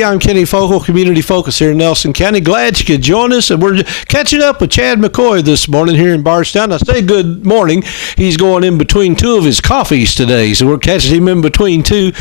I'm Kenny Fogle, Community Focus here in Nelson County. Glad you could join us, and we're catching up with Chad McCoy this morning here in Bardstown. I say good morning. He's going in between two of his coffees today, so we're catching him in between two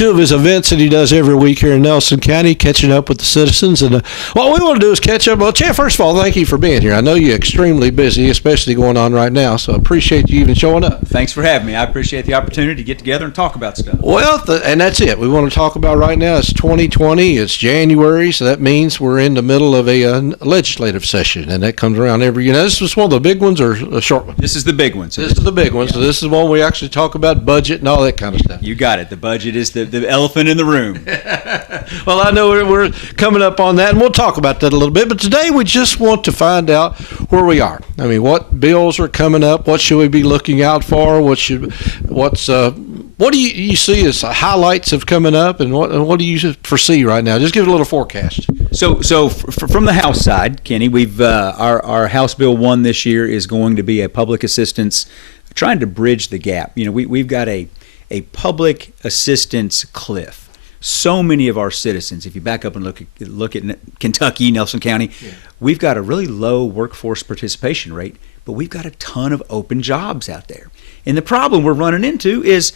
of his events that he does every week here in Nelson County, catching up with the citizens. And what we want to do is catch up. Well, Chad, first of all, thank you for being here. I know you're extremely busy, especially going on right now, so I appreciate you even showing up. Thanks for having me. I appreciate the opportunity to get together and talk about stuff. Well, and that's it. We want to talk about right now. It's 2020. It's January, so that means we're in the middle of a legislative session, and that comes around every year. Now, this was one of the big ones or a short one? This is the big one. This is the big one. Yeah. So this is one we actually talk about budget and all that kind of stuff. You got it. The budget is the elephant in the room. Well, I know we're coming up on that, and we'll talk about that a little bit. But today we just want to find out where we are. I mean, what bills are coming up? What should we be looking out for? What do you see as highlights of coming up, and what do you foresee right now? Just give it a little forecast. So from the House side, Kenny, we've our House Bill 1 this year is going to be a public assistance, trying to bridge the gap. You know, we've got a public assistance cliff. So many of our citizens, if you back up and look at Kentucky, Nelson County, we've got a really low workforce participation rate, but we've got a ton of open jobs out there. And the problem we're running into is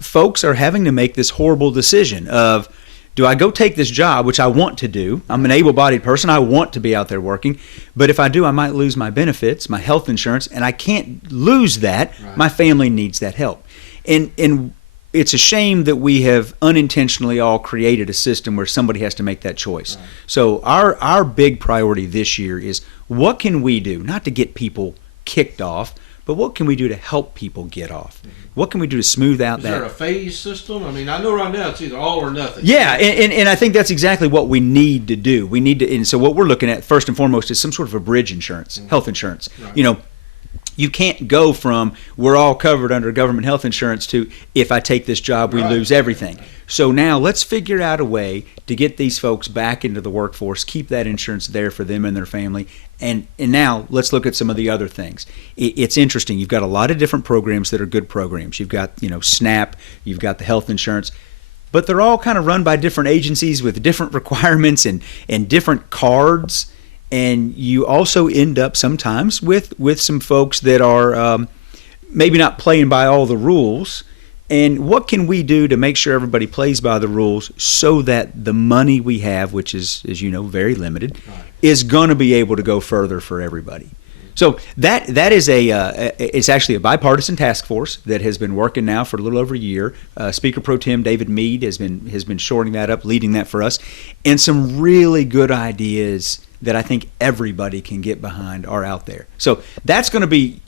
folks are having to make this horrible decision of, do I go take this job, which I want to do? I'm an able-bodied person. I want to be out there working. But if I do, I might lose my benefits, my health insurance, and I can't lose that. Right. My family needs that help. And it's a shame that we have unintentionally all created a system where somebody has to make that choice. Right. So our big priority this year is, what can we do, not to get people kicked off, but what can we do to help people get off? Mm-hmm. What can we do to smooth out that? Is there a phase system? I mean, I know right now it's either all or nothing. Yeah, and I think that's exactly what we need to do. We need to, and so what we're looking at first and foremost is some sort of a bridge insurance, mm-hmm. health insurance. Right. You know, you can't go from we're all covered under government health insurance to if I take this job, we lose everything. Right. So now let's figure out a way to get these folks back into the workforce, keep that insurance there for them and their family. And now let's look at some of the other things. It's interesting. You've got a lot of different programs that are good programs. You've got, SNAP, you've got the health insurance, but they're all kind of run by different agencies with different requirements and different cards. And you also end up sometimes with some folks that are maybe not playing by all the rules. And what can we do to make sure everybody plays by the rules so that the money we have, which is, as you know, very limited, is going to be able to go further for everybody? So that is it's actually a bipartisan task force that has been working now for a little over a year. Speaker Pro Tem David Meade has been shoring that up, leading that for us, and some really good ideas that I think everybody can get behind are out there. So that's going to be,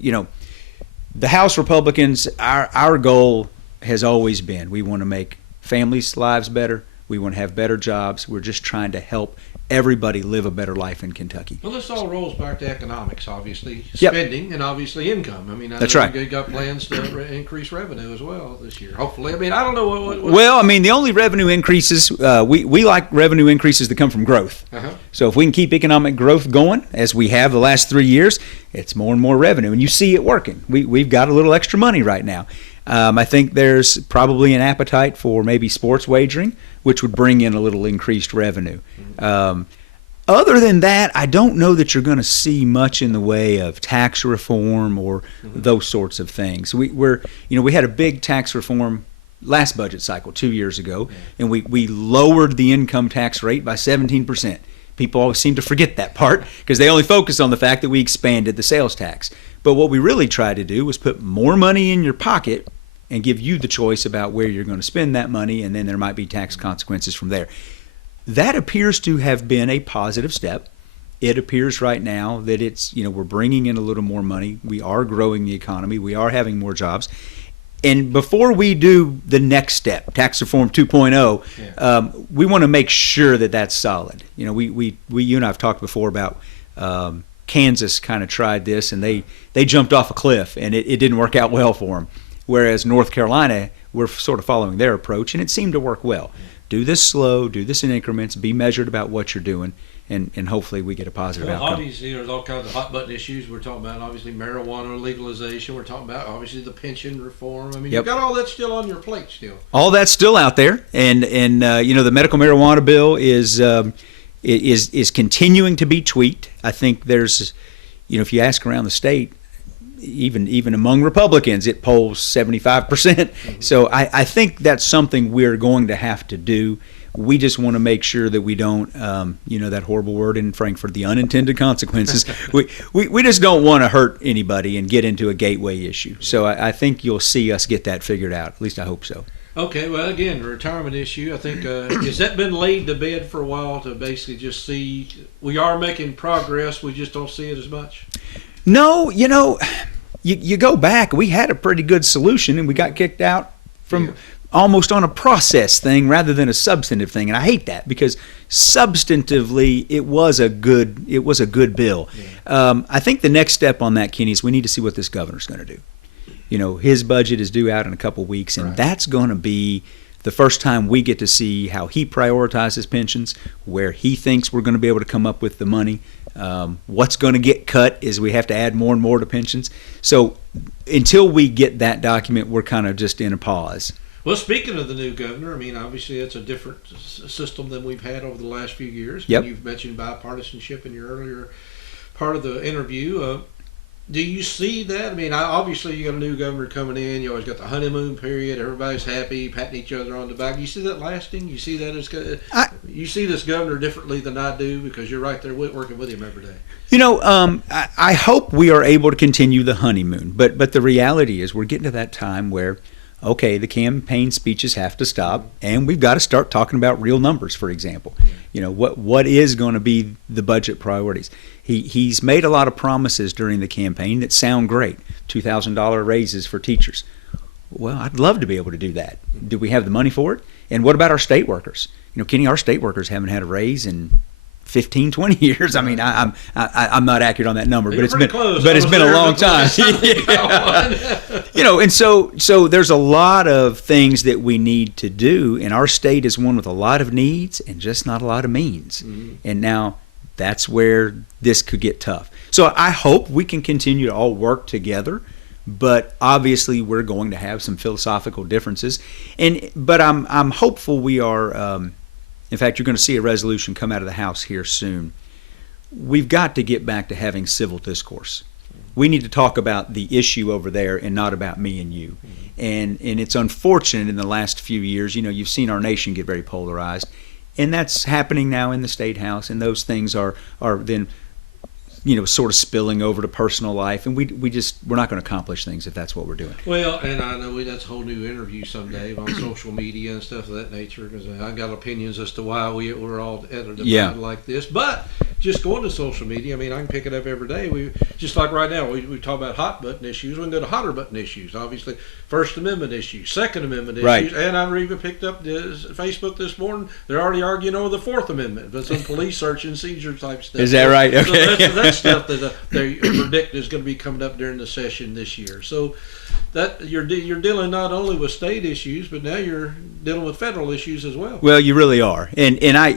the House Republicans, our goal has always been, we want to make families' lives better. We want to have better jobs. We're just trying to help everybody live a better life in Kentucky. Well, this all rolls back to economics, obviously, spending and obviously income. I mean, that's right. You've got plans to increase revenue as well this year, hopefully. I mean, I don't know what Well, I mean, the only revenue increases, we like revenue increases that come from growth. Uh-huh. So if we can keep economic growth going, as we have the last 3 years, it's more and more revenue. And you see it working. We've got a little extra money right now. I think there's probably an appetite for maybe sports wagering, which would bring in a little increased revenue. Other than that, I don't know that you're going to see much in the way of tax reform or those sorts of things. We had a big tax reform last budget cycle 2 years ago, and we lowered the income tax rate by 17%. People always seem to forget that part because they only focus on the fact that we expanded the sales tax. But what we really tried to do was put more money in your pocket and give you the choice about where you're going to spend that money, and then there might be tax consequences from there. That appears to have been a positive step. It appears right now that it's, we're bringing in a little more money. We are growing the economy. We are having more jobs. And before we do the next step, tax reform 2.0, we want to make sure that that's solid. You and I have talked before about Kansas kind of tried this, and they jumped off a cliff, and it didn't work out well for them. Whereas North Carolina, we're sort of following their approach, and it seemed to work well. Do this slow, do this in increments, be measured about what you're doing, and hopefully we get a positive Well, outcome. obviously, there's all kinds of hot button issues. We're talking about obviously marijuana legalization. We're talking about obviously the pension reform. I mean, Yep. you've got all that still on your plate still. All that's still out there, and the medical marijuana bill is continuing to be tweaked. I think there's, if you ask around the state, even among Republicans, it polls 75%. Mm-hmm. So I think that's something we're going to have to do. We just want to make sure that we don't, that horrible word in Frankfurt, the unintended consequences. we just don't want to hurt anybody and get into a gateway issue. So I think you'll see us get that figured out. At least I hope so. Okay, well, again, the retirement issue, I think, has that been laid to bed for a while to basically just see we are making progress, we just don't see it as much? No, you go back, we had a pretty good solution and we got kicked out from almost on a process thing rather than a substantive thing. And I hate that because substantively it was a good bill. Yeah. I think the next step on that, Kenny, is we need to see what this governor's going to do. His budget is due out in a couple weeks, and that's going to be the first time we get to see how he prioritizes pensions, where he thinks we're going to be able to come up with the money. What's going to get cut is we have to add more and more to pensions. So until we get that document, we're kind of just in a pause. Well, speaking of the new governor, I mean, obviously it's a different system than we've had over the last few years. Yep. You've mentioned bipartisanship in your earlier part of the interview. Do you see that? I mean, obviously you got a new governor coming in. You always got the honeymoon period. Everybody's happy, patting each other on the back. You see that lasting? You see that as you see this governor differently than I do because you're right there working with him every day. I hope we are able to continue the honeymoon, but the reality is we're getting to that time where, okay, the campaign speeches have to stop, and we've got to start talking about real numbers. For example, what is going to be the budget priorities? He's made a lot of promises during the campaign that sound great. $2,000 raises for teachers. Well, I'd love to be able to do that. Do we have the money for it? And what about our state workers? Kenny, our state workers haven't had a raise in 15, 20 years. I mean, I'm not accurate on that number, but it's been a long time. And so there's a lot of things that we need to do, and our state is one with a lot of needs and just not a lot of means. Mm-hmm. And now that's where this could get tough. So I hope we can continue to all work together, but obviously we're going to have some philosophical differences. But I'm hopeful we are. In fact, you're going to see a resolution come out of the House here soon. We've got to get back to having civil discourse. We need to talk about the issue over there and not about me and you. And it's unfortunate in the last few years, you've seen our nation get very polarized. And that's happening now in the State House, and those things are then sort of spilling over to personal life, and we're not going to accomplish things if that's what we're doing. Well, and I know that's a whole new interview someday on social media and stuff of that nature, because I got opinions as to why we're all at a debate like this. But just going to social media, I mean, I can pick it up every day. We just like right now, we talk about hot button issues. We can go to hotter button issues. Obviously, First Amendment issues, Second Amendment issues, right. And I even picked up Facebook this morning. They're already arguing over the Fourth Amendment, but some police search and seizure type stuff. Is that right? Okay. So that's stuff that they predict is going to be coming up during the session this year. So that you're dealing not only with state issues, but now you're dealing with federal issues as well. Well, you really are, and I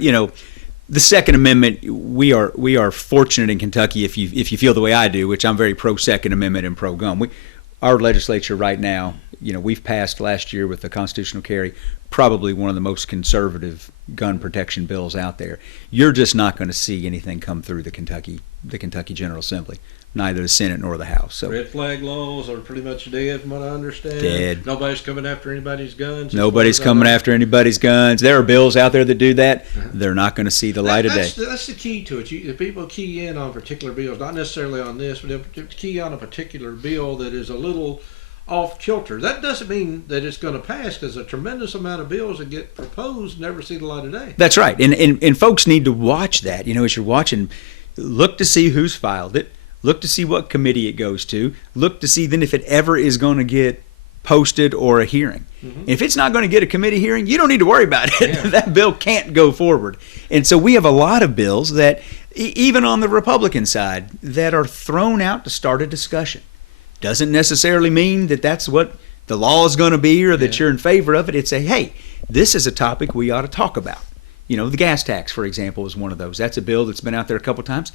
the Second Amendment. We are fortunate in Kentucky if you feel the way I do, which I'm very pro Second Amendment and pro gun. Our legislature right now, we've passed last year with the constitutional carry probably one of the most conservative gun protection bills out there. You're just not going to see anything come through the Kentucky General Assembly, neither the Senate nor the House. So red flag laws are pretty much dead, from what I understand. Dead. Nobody's coming after anybody's guns. Nobody's coming after anybody's guns. There are bills out there that do that. Uh-huh. They're not going to see the light of day. That's the key to it. If people key in on particular bills, not necessarily on this, but if key on a particular bill that is a little off kilter. That doesn't mean that it's going to pass, because a tremendous amount of bills that get proposed never see the light of day. That's right, and folks need to watch that. As you're watching, look to see who's filed it, look to see what committee it goes to, look to see then if it ever is going to get posted or a hearing. Mm-hmm. If it's not going to get a committee hearing, you don't need to worry about it. Yeah. That bill can't go forward. And so we have a lot of bills that, even on the Republican side, that are thrown out to start a discussion. Doesn't necessarily mean that that's what the law is going to be or that you're in favor of it. It's hey, this is a topic we ought to talk about. You know, the gas tax, for example, is one of those. That's a bill that's been out there a couple times.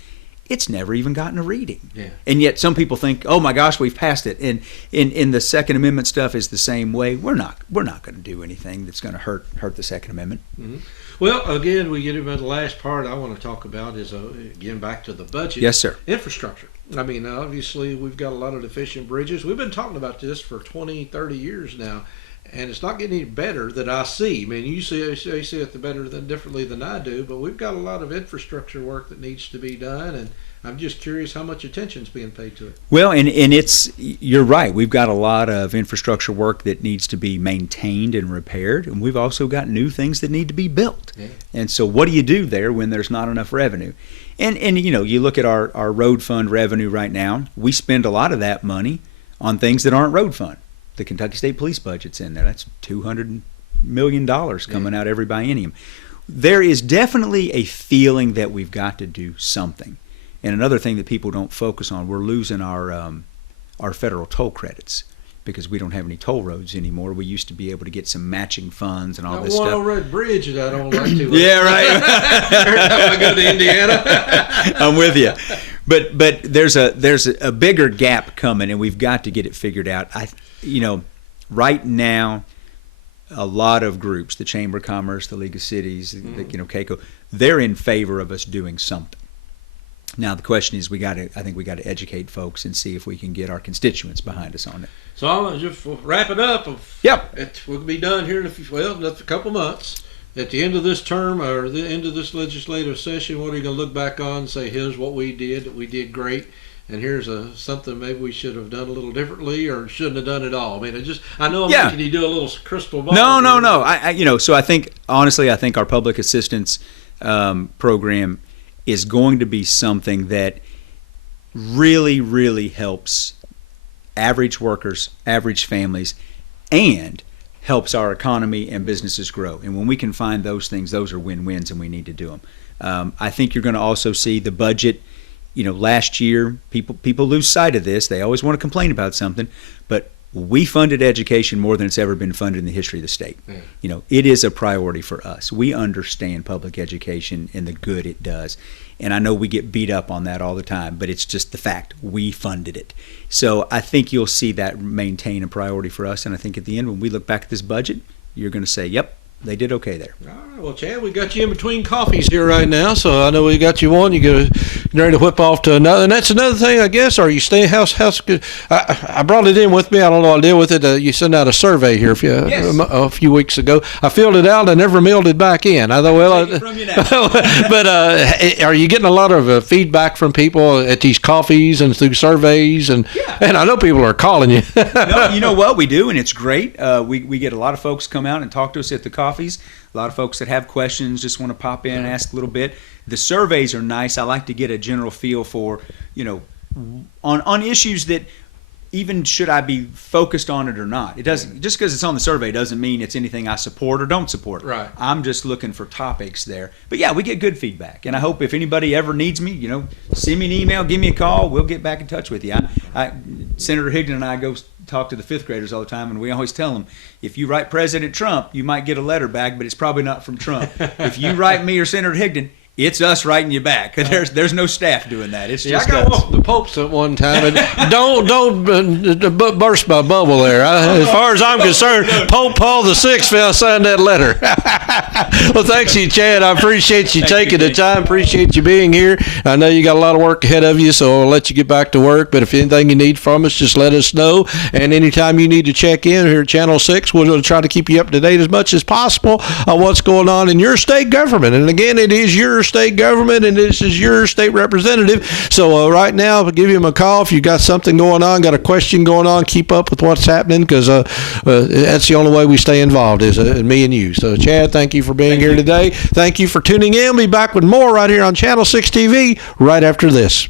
It's never even gotten a reading. Yeah. And yet some people think, oh my gosh, we've passed it. And in the Second Amendment stuff is the same way. We're not going to do anything that's going to hurt the Second Amendment. Mm-hmm. Well, again, we get into the last part I want to talk about is, again, back to the budget. Yes, sir. Infrastructure. I mean, obviously, we've got a lot of deficient bridges. We've been talking about this for 20, 30 years now, and it's not getting any better that I see. I mean, you see it differently than I do, but we've got a lot of infrastructure work that needs to be done, and I'm just curious how much attention's being paid to it. Well, and you're right. We've got a lot of infrastructure work that needs to be maintained and repaired, and we've also got new things that need to be built. Yeah. And so what do you do there when there's not enough revenue? And you know, you look at our road fund revenue right now, we spend a lot of that money on things that aren't road fund. The Kentucky State Police budget's in there. That's $200 million coming out every biennium. There is definitely a feeling that we've got to do something. And another thing that people don't focus on, we're losing our federal toll credits because we don't have any toll roads anymore. We used to be able to get some matching funds and all this stuff. One on Red Bridge that I don't like to. Yeah, right. Every time I go to Indiana. I'm with you. But there's a bigger gap coming, and we've got to get it figured out. Right now, a lot of groups, the Chamber of Commerce, the League of Cities, CAECO, they're in favor of us doing something. Now the question is, I think we got to educate folks and see if we can get our constituents behind us on it. So I'm gonna just wrap it up. Yep. We'll be done here in a couple months. At the end of this term or the end of this legislative session, what are you gonna look back on and say, here's what we did great, and here's something maybe we should have done a little differently or shouldn't have done at all. I mean, I know I'm making you do a little crystal ball. No. So I think honestly, our public assistance program is going to be something that really, really helps average workers, average families, and helps our economy and businesses grow. And when we can find those things, those are win-wins, and we need to do them. I think you're going to also see the budget. Last year, people lose sight of this. They always want to complain about something, but we funded education more than it's ever been funded in the history of the state. Yeah. It is a priority for us. We understand public education and the good it does. And I know we get beat up on that all the time, but it's just the fact. We funded it. So I think you'll see that maintain a priority for us. And I think at the end, when we look back at this budget, you're going to say, yep, they did okay there. All right. Well, Chad, we got you in between coffees here right now, so I know we got you one. You're ready to whip off to another. And that's another thing, I guess. Are you staying house? I brought it in with me. I don't know what I did with it. You sent out a survey here a few weeks ago. I filled it out. I never mailed it back in. I thought, take it from you now. But are you getting a lot of feedback from people at these coffees and through surveys? And I know people are calling you. No, you know what? We do, and it's great. We get a lot of folks come out and talk to us at the coffees. A lot of folks that have questions just want to pop in and ask a little bit. The surveys are nice. I like to get a general feel for, on issues that even should I be focused on it or not. It doesn't just because it's on the survey doesn't mean it's anything I support or don't support. Right. I'm just looking for topics there. But yeah, we get good feedback, and I hope if anybody ever needs me, send me an email, give me a call. We'll get back in touch with you. Senator Higdon and I go talk to the fifth graders all the time, and we always tell them, if you write President Trump, you might get a letter back, but it's probably not from Trump. If you write me or Senator Higdon, it's us writing you back. There's no staff doing that. It's just I got one from the Popes at one time. And don't burst my bubble there. As far as I'm concerned, Pope Paul VI signed that letter. Well, thanks you, Chad. I appreciate you taking the time. Appreciate you being here. I know you got a lot of work ahead of you, so I'll let you get back to work. But if anything you need from us, just let us know. And anytime you need to check in here at Channel 6, we'll try to keep you up to date as much as possible on what's going on in your state government. And again, it is your state government, and this is your state representative. So right now, give him a call if you got something going on, got a question going on. Keep up with what's happening, because that's the only way we stay involved, is me and you. So Chad, thank you for being here today. Thank you for tuning in. We'll be back with more right here on Channel 6 TV right after this.